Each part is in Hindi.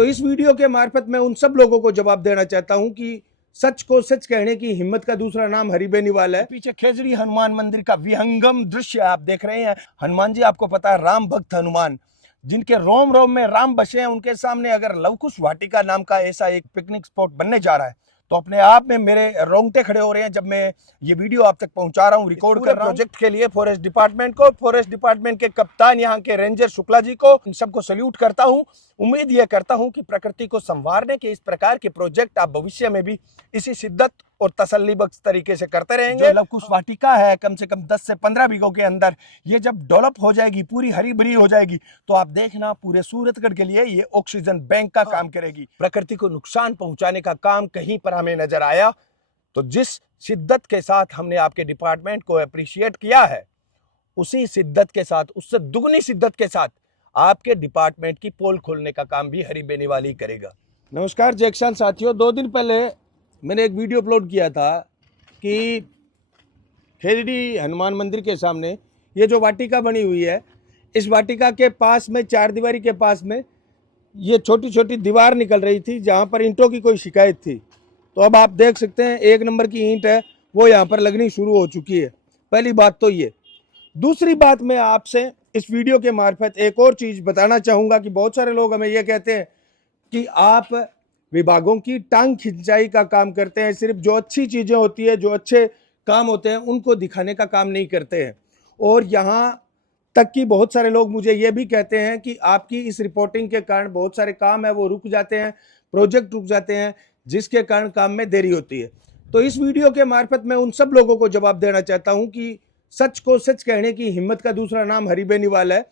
तो इस वीडियो के मार्फत मैं उन सब लोगों को जवाब देना चाहता हूं कि सच को सच कहने की हिम्मत का दूसरा नाम हरि बेनीवाल है। पीछे खेजड़ी हनुमान मंदिर का विहंगम दृश्य आप देख रहे हैं। हनुमान जी आपको पता है राम भक्त हनुमान, जिनके रोम रोम में राम बसे हैं, उनके सामने अगर लवकुश वाटिका नाम का ऐसा एक पिकनिक स्पॉट बनने जा रहा है तो अपने आप में मेरे रोंगटे खड़े हो रहे हैं जब मैं ये वीडियो आप तक पहुंचा रहा हूं, रिकॉर्ड कर रहा हूं। प्रोजेक्ट के लिए फॉरेस्ट डिपार्टमेंट के कप्तान, यहाँ के रेंजर शुक्ला जी को, इन सबको सल्यूट करता हूं। उम्मीद यह करता हूं कि प्रकृति को संवारने के इस प्रकार के प्रोजेक्ट आप भविष्य में भी इसी शिद्दत और तसल्ली बख्श तरीके से करते रहेंगे। जो लवकुश वाटिका है कम से कम 10 से 15 बीघों के अंदर, ये जब डेवलप हो जाएगी, पूरी हरी भरी हो जाएगी, तो आप देखना पूरे सूरतगढ़ के लिए ये ऑक्सीजन बैंक का काम करेगी। प्रकृति को नुकसान पहुंचाने का काम कहीं पर हमें नजर आया तो जिस शिद्दत के साथ हमने आपके डिपार्टमेंट को अप्रिशिएट किया है, उसी शिद्दत के साथ, उससे दुगनी शिद्दत के साथ आपके डिपार्टमेंट की पोल खोलने का काम भी हरि बेनीवाल ही करेगा। नमस्कार जय किसान साथियों, 2 दिन पहले मैंने एक वीडियो अपलोड किया था कि खेजड़ी हनुमान मंदिर के सामने ये जो वाटिका बनी हुई है, इस वाटिका के पास में 4 दीवारी के पास में ये छोटी छोटी दीवार निकल रही थी जहाँ पर ईंटों की कोई शिकायत थी। तो अब आप देख सकते हैं 1 नंबर की ईंट है वो यहाँ पर लगनी शुरू हो चुकी है। पहली बात तो ये। दूसरी बात, मैं आपसे इस वीडियो के मार्फत एक और चीज़ बताना चाहूँगा कि बहुत सारे लोग हमें ये कहते हैं कि आप विभागों की टांग खिंचाई का काम करते हैं, सिर्फ जो अच्छी चीज़ें होती है, जो अच्छे काम होते हैं उनको दिखाने का काम नहीं करते हैं। और यहाँ तक कि बहुत सारे लोग मुझे ये भी कहते हैं कि आपकी इस रिपोर्टिंग के कारण बहुत सारे काम है वो रुक जाते हैं, प्रोजेक्ट रुक जाते हैं, जिसके कारण काम में देरी होती है। तो इस वीडियो के मार्फत मैं उन सब लोगों को जवाब देना चाहता हूँ कि सच को सच कहने की हिम्मत का दूसरा नाम हरि बेनीवाल है।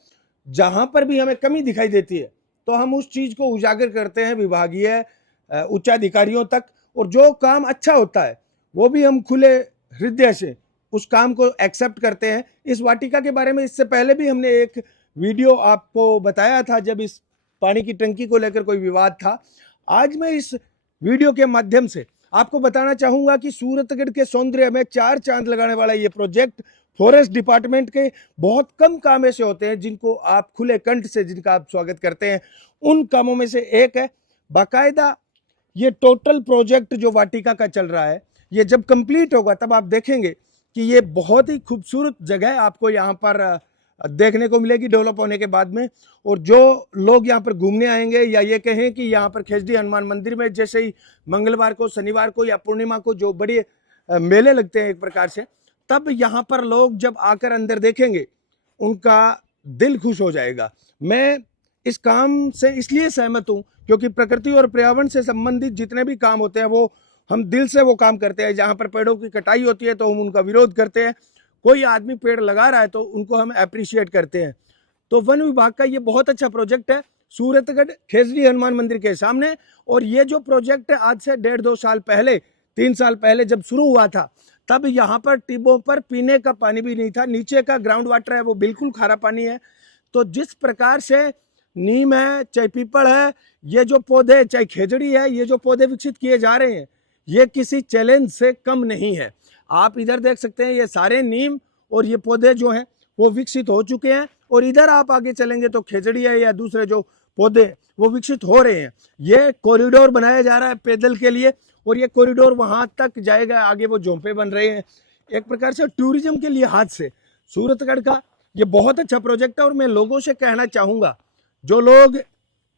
जहाँ पर भी हमें कमी दिखाई देती है तो हम उस चीज़ को उजागर करते हैं विभागीय उच्चाधिकारियों तक, और जो काम अच्छा होता है वो भी हम खुले हृदय से उस काम को एक्सेप्ट करते हैं। इस वाटिका के बारे में इससे पहले भी हमने एक वीडियो आपको बताया था जब इस पानी की टंकी को लेकर कोई विवाद था। आज मैं इस वीडियो के माध्यम से आपको बताना चाहूँगा कि सूरतगढ़ के सौंदर्य में 4 चांद लगाने वाला ये प्रोजेक्ट फॉरेस्ट डिपार्टमेंट के बहुत कम काम ऐसे होते हैं जिनको आप खुले कंठ से, जिनका आप स्वागत करते हैं। उन कामों में से एक है बाकायदा ये टोटल प्रोजेक्ट जो वाटिका का चल रहा है, ये जब कंप्लीट होगा तब आप देखेंगे कि ये बहुत ही खूबसूरत जगह आपको यहाँ पर देखने को मिलेगी डेवलप होने के बाद में। और जो लोग यहाँ पर घूमने आएंगे या ये कहें कि यहाँ पर खेजड़ी हनुमान मंदिर में जैसे ही मंगलवार को, शनिवार को या पूर्णिमा को जो बड़े मेले लगते हैं एक प्रकार से, तब यहाँ पर लोग जब आकर अंदर देखेंगे उनका दिल खुश हो जाएगा। मैं इस काम से इसलिए सहमत हूँ क्योंकि प्रकृति और पर्यावरण से संबंधित जितने भी काम होते हैं वो हम दिल से वो काम करते हैं। जहाँ पर पेड़ों की कटाई होती है तो हम उनका विरोध करते हैं, कोई आदमी पेड़ लगा रहा है तो उनको हम अप्रिशिएट करते हैं। तो वन विभाग का ये बहुत अच्छा प्रोजेक्ट है सूरतगढ़ खेजड़ी हनुमान मंदिर के सामने। और ये जो प्रोजेक्ट है आज से 1.5-2 साल पहले, 3 साल पहले जब शुरू हुआ था तब यहाँ पर टिब्बों पर पीने का पानी भी नहीं था। नीचे का ग्राउंड वाटर है वो बिल्कुल खारा पानी है। तो जिस प्रकार से नीम है, चाहे पीपल है, ये जो पौधे, चाहे खेजड़ी है, ये जो पौधे विकसित किए जा रहे हैं ये किसी चैलेंज से कम नहीं है। आप इधर देख सकते हैं ये सारे नीम और ये पौधे जो हैं वो विकसित हो चुके हैं। और इधर आप आगे चलेंगे तो खेजड़ी है या दूसरे जो पौधे वो विकसित हो रहे हैं। ये कॉरिडोर बनाया जा रहा है पैदल के लिए और ये कॉरिडोर वहां तक जाएगा, आगे वो झोंपे बन रहे हैं। एक प्रकार से टूरिज्म के लिए हाथ से सूरतगढ़ का ये बहुत अच्छा प्रोजेक्ट है। और मैं लोगों से कहना चाहूँगा, जो लोग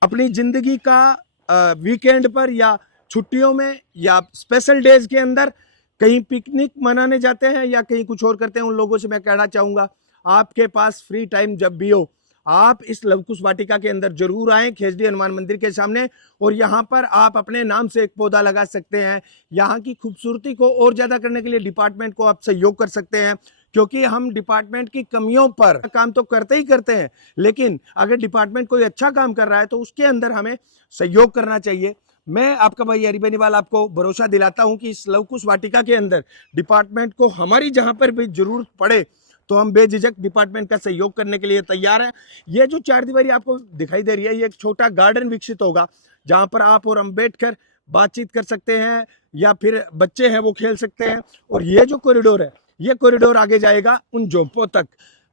अपनी ज़िंदगी का वीकेंड पर या छुट्टियों में या स्पेशल डेज के अंदर कहीं पिकनिक मनाने जाते हैं या कहीं कुछ और करते हैं, उन लोगों से मैं कहना चाहूँगा आपके पास फ्री टाइम जब भी हो आप इस लवकुश वाटिका के अंदर जरूर आएँ, खेजड़ी हनुमान मंदिर के सामने। और यहाँ पर आप अपने नाम से एक पौधा लगा सकते हैं। यहाँ की खूबसूरती को और ज़्यादा करने के लिए डिपार्टमेंट को आप सहयोग कर सकते हैं, क्योंकि हम डिपार्टमेंट की कमियों पर काम तो करते ही करते हैं, लेकिन अगर डिपार्टमेंट कोई अच्छा काम कर रहा है तो उसके अंदर हमें सहयोग करना चाहिए। मैं आपका भाई हरि बेनीवाल आपको भरोसा दिलाता हूं कि इस लवकुश वाटिका के अंदर डिपार्टमेंट को हमारी जहां पर भी जरूरत पड़े तो हम बेझिझक डिपार्टमेंट का सहयोग करने के लिए तैयार हैं। ये जो 4 दीवारी आपको दिखाई दे रही है, ये एक छोटा गार्डन विकसित होगा जहां पर आप और हम बैठकर बातचीत कर सकते हैं या फिर बच्चे हैं वो खेल सकते हैं। और ये जो कॉरिडोर है, ये कॉरिडोर आगे जाएगा उन झोंपों तक।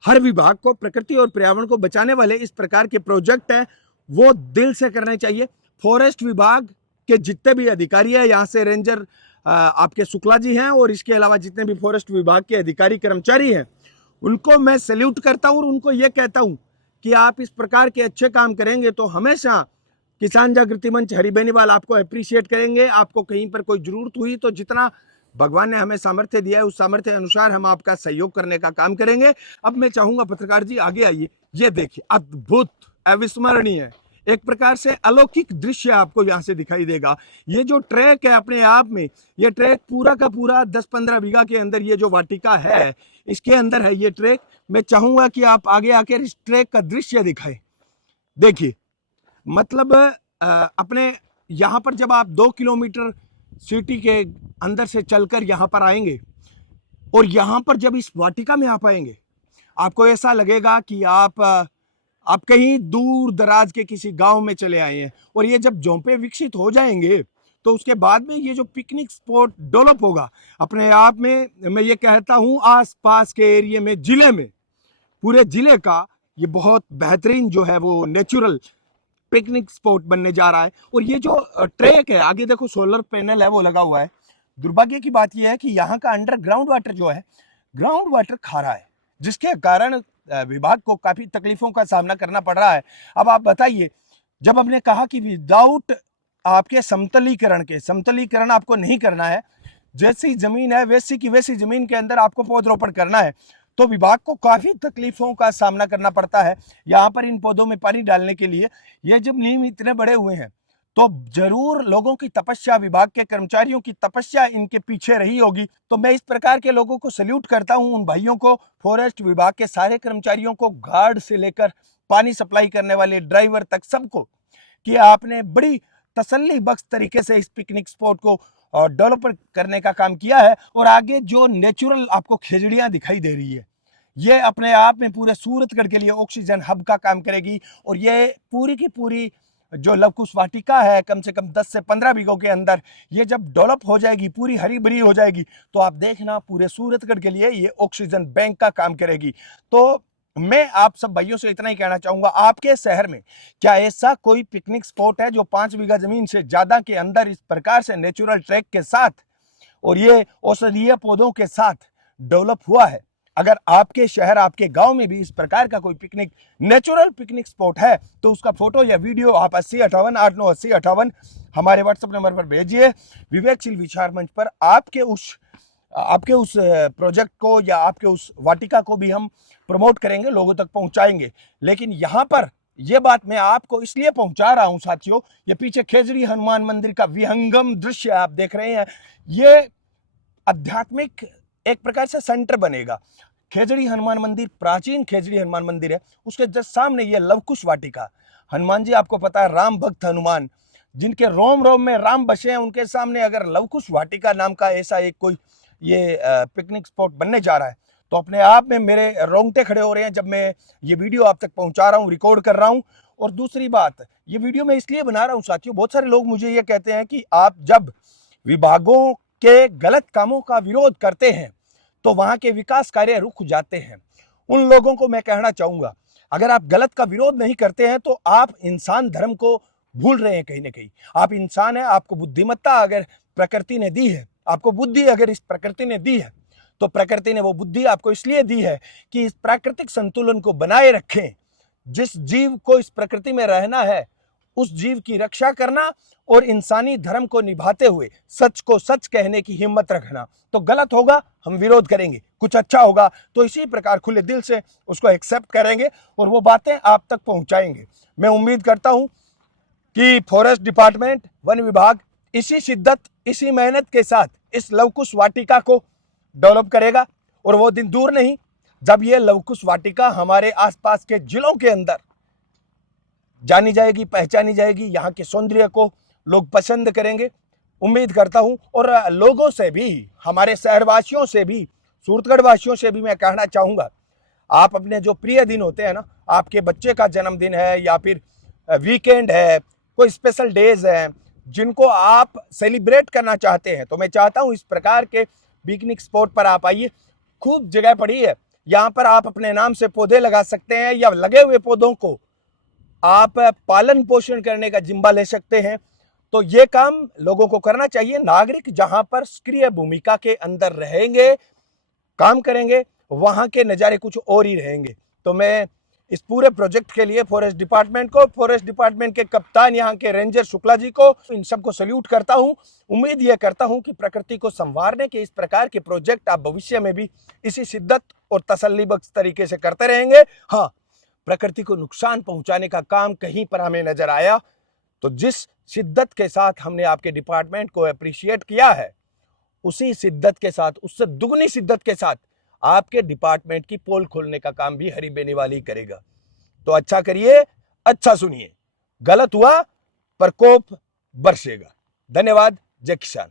हर विभाग को प्रकृति और पर्यावरण को बचाने वाले इस प्रकार के प्रोजेक्ट है वो दिल से करने चाहिए। फॉरेस्ट विभाग के जितने भी अधिकारी हैं, यहाँ से रेंजर आपके शुक्ला जी हैं और इसके अलावा जितने भी फॉरेस्ट विभाग के अधिकारी कर्मचारी हैं, उनको मैं सैल्यूट करता हूँ और उनको ये कहता हूँ कि आप इस प्रकार के अच्छे काम करेंगे तो हमेशा किसान जागृति मंच हरि बेनीवाल आपको अप्रिशिएट करेंगे। आपको कहीं पर कोई जरूरत हुई तो जितना भगवान ने हमें सामर्थ्य दिया है उस सामर्थ्य अनुसार हम आपका सहयोग करने का काम करेंगे। अब मैं चाहूंगा पत्रकार जी आगे आइए। ये देखिए, अद्भुत, अविस्मरणीय, एक प्रकार से अलौकिक दृश्य आपको यहाँ से दिखाई देगा। ये जो ट्रैक है अपने आप में, ये ट्रैक पूरा का पूरा 10-15 बीघा के अंदर ये जो वाटिका है इसके अंदर है ये ट्रैक। मैं चाहूंगा कि आप आगे आकर इस ट्रैक का दृश्य दिखाएं। देखिए, मतलब अपने यहाँ पर जब आप 2 किलोमीटर सिटी के अंदर से चलकर यहाँ पर आएंगे और यहाँ पर जब इस वाटिका में आप आएंगे, आपको ऐसा लगेगा कि आप कहीं दूर दराज के किसी गांव में चले आए हैं। और ये जब झोंपे विकसित हो जाएंगे तो उसके बाद में ये जो पिकनिक स्पॉट डेवलप होगा अपने आप में, मैं ये कहता हूँ आसपास के एरिया में, जिले में, पूरे जिले का ये बहुत बेहतरीन जो है वो नेचुरल पिकनिक स्पॉट बनने जा रहा है। और ये जो ट्रैक है, आगे देखो सोलर पैनल है वो लगा हुआ है। दुर्भाग्य की बात यह है कि यहाँ का अंडरग्राउंड वाटर जो है, ग्राउंड वाटर खारा है, जिसके कारण विभाग को काफी तकलीफों का सामना करना पड़ रहा है। अब आप बताइए, जब हमने कहा कि विदाउट आपके समतलीकरण आपको नहीं करना है, जैसी जमीन है वैसी की वैसी जमीन के अंदर आपको पौधरोपण करना है, तो विभाग को काफी तकलीफों का सामना करना पड़ता है। यहाँ पर इन पौधों में पानी डालने के लिए ये जब नीम इतने बड़े हुए हैं तो जरूर लोगों की तपस्या, विभाग के कर्मचारियों की तपस्या इनके पीछे रही होगी। तो मैं इस प्रकार के लोगों को सैल्यूट करता हूं, उन भाइयों को, फॉरेस्ट विभाग के सारे कर्मचारियों को, गार्ड से लेकर पानी सप्लाई करने वाले ड्राइवर तक, सबको, कि आपने बड़ी तसल्ली बख्श तरीके से इस पिकनिक स्पॉट को डेवलप करने का काम किया है। और आगे जो नेचुरल आपको खेजड़ियां दिखाई दे रही है, ये अपने आप में पूरे सूरतगढ़ के लिए ऑक्सीजन हब का काम करेगी। और ये पूरी की पूरी जो लवकुश वाटिका है, कम से कम 10 से 15 बीघों के अंदर, ये जब डेवलप हो जाएगी, पूरी हरी भरी हो जाएगी, तो आप देखना पूरे सूरतगढ़ के लिए ये ऑक्सीजन बैंक का काम करेगी। तो मैं आप सब भाइयों से इतना ही कहना चाहूंगा, आपके शहर में क्या ऐसा कोई पिकनिक स्पॉट है जो 5 बीघा जमीन से ज्यादा के अंदर इस प्रकार से नेचुरल ट्रैक के साथ और ये औषधीय पौधों के साथ डेवलप हुआ है? अगर आपके शहर, आपके गांव में भी इस प्रकार का कोई नेचुरल पिकनिक स्पॉट है तो उसका फोटो या वीडियो आप 8058 हमारे व्हाट्सएप नंबर पर भेजिए। विवेकशील विचार मंच पर आपके उस प्रोजेक्ट को या आपके उस वाटिका को भी हम प्रमोट करेंगे, लोगों तक पहुंचाएंगे। लेकिन यहाँ पर यह बात मैं आपको इसलिए पहुंचा रहा हूं साथियों, ये पीछे खेजड़ी हनुमान मंदिर का विहंगम दृश्य आप देख रहे हैं, ये आध्यात्मिक एक प्रकार से सेंटर बनेगा। खेजड़ी हनुमान मंदिर, प्राचीन खेजड़ी हनुमान मंदिर है, उसके जस्ट सामने ये लवकुश वाटिका। हनुमान जी आपको पता है राम भक्त हनुमान, जिनके रोम रोम में राम बसे हैं, उनके सामने अगर लवकुश वाटिका नाम का ऐसा एक कोई ये पिकनिक स्पॉट बनने जा रहा है तो अपने आप में मेरे रोंगटे खड़े हो रहे हैं जब मैं ये वीडियो आप तक पहुंचा रहा हूं, रिकॉर्ड कर रहा हूं। और दूसरी बात, ये वीडियो मैं इसलिए बना रहा हूं साथियों, बहुत सारे लोग मुझे ये कहते हैं कि आप जब विभागों के गलत कामों का विरोध करते हैं तो वहां के विकास कार्य रुक जाते हैं। उन लोगों को मैं कहना चाहूंगा, अगर आप गलत का विरोध नहीं करते हैं तो आप इंसान धर्म को भूल रहे हैं कहीं ना कहीं। आप इंसान हैं, आपको बुद्धिमत्ता अगर प्रकृति ने दी है, आपको बुद्धि अगर इस प्रकृति ने दी है, तो प्रकृति ने वो बुद्धि आपको इसलिए दी है कि इस प्राकृतिक संतुलन को बनाए रखें। जिस जीव को इस प्रकृति में रहना है उस जीव की रक्षा करना और इंसानी धर्म को निभाते हुए सच को सच कहने की हिम्मत रखना। तो गलत होगा हम विरोध करेंगे, कुछ अच्छा होगा तो इसी प्रकार खुले दिल से उसको एक्सेप्ट करेंगे और वो बातें आप तक पहुंचाएंगे। मैं उम्मीद करता हूं कि फॉरेस्ट डिपार्टमेंट, वन विभाग इसी शिद्दत, इसी मेहनत के साथ इस लवकुश वाटिका को डेवलप करेगा। और वो दिन दूर नहीं जब ये लवकुश वाटिका हमारे आसपास के जिलों के अंदर जानी जाएगी, पहचानी जाएगी, यहाँ के सौंदर्य को लोग पसंद करेंगे, उम्मीद करता हूं। और लोगों से भी, हमारे शहरवासियों से भी, सूरतगढ़ वासियों से भी मैं कहना चाहूंगा, आप अपने जो प्रिय दिन होते हैं ना, आपके बच्चे का जन्मदिन है या फिर वीकेंड है, कोई स्पेशल डेज है जिनको आप सेलिब्रेट करना चाहते हैं, तो मैं चाहता हूं इस प्रकार के पिकनिक स्पॉट पर आप आइए। खूब जगह पड़ी है, यहाँ पर आप अपने नाम से पौधे लगा सकते हैं या लगे हुए पौधों को आप पालन पोषण करने का जिम्मा ले सकते हैं। तो ये काम लोगों को करना चाहिए। नागरिक जहां पर सक्रिय भूमिका के अंदर रहेंगे, काम करेंगे, वहां के नज़ारे कुछ और ही रहेंगे। तो मैं इस पूरे प्रोजेक्ट के लिए फॉरेस्ट डिपार्टमेंट के कप्तान, यहाँ के रेंजर शुक्ला जी को, इन सबको सल्यूट करता हूँ। उम्मीद यह करता हूँ कि प्रकृति को संवारने के इस प्रकार के प्रोजेक्ट आप भविष्य में भी इसी शिद्दत और तसल्लीबख्श तरीके से करते रहेंगे। हाँ, प्रकृति को नुकसान पहुंचाने का काम कहीं पर हमें नजर आया तो जिस शिद्दत के साथ हमने आपके डिपार्टमेंट को अप्रिशिएट किया है, उसी शिद्दत के साथ, उससे दुगनी शिद्दत के साथ आपके डिपार्टमेंट की पोल खोलने का काम भी हरी बेनीवाल करेगा। तो अच्छा करिए, अच्छा सुनिए, गलत हुआ प्रकोप बरसेगा। धन्यवाद। जय किसान।